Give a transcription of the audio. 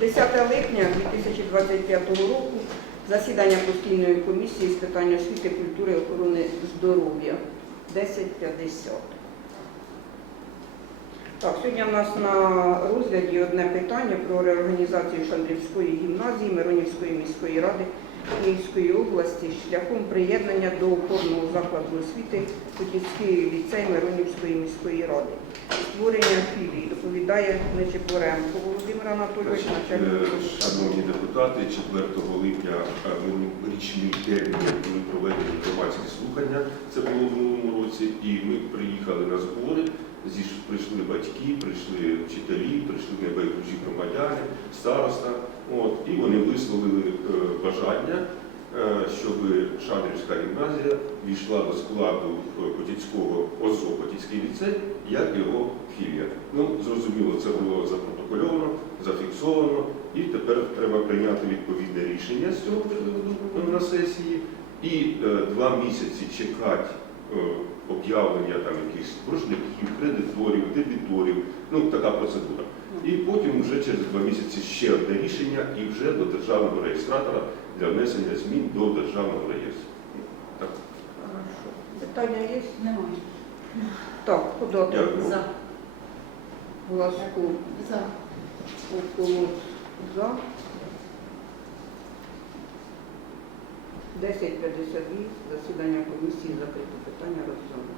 10 липня 2025 року засідання постійної комісії з питань освіти, культури і охорони здоров'я 10.50. Так, сьогодні в нас на розгляді одне питання про реорганізацію Шандрівської гімназії Миронівської міської ради Київської області шляхом приєднання до опорного закладу освіти Хотівський ліцей Миронівської міської ради. Створення філії доповідає Нечипоренко Володимир Анатолійович, начальник. Е, Шановні депутати, 4 липня е, ми річний термін були проведені громадські слухання, це було в минулому році, і ми приїхали на збори, зі прийшли батьки, прийшли вчителі, прийшли небайдужі громадяни, староста, от, і вони висловили е, бажання, щоб Шадрівська гімназія війшла до складу Котівського ОЗО Котівський ліцей, як його філія. Ну, зрозуміло, це було запротокольовано, зафіксовано, і тепер треба прийняти відповідне рішення з цього приводу на сесії. І е, два місяці чекати е, об'явлення там якихось боржників, кредиторів, дебіторів, ну така процедура. І потім вже через два місяці ще одне рішення і вже до державного реєстратора для внесення змін до державного реєстру. Так. Питання є? Немає. Так, подати Дякую. За. Глазку За. Околот за. 10.52. Засідання комісії закрите. Питання розглянуто.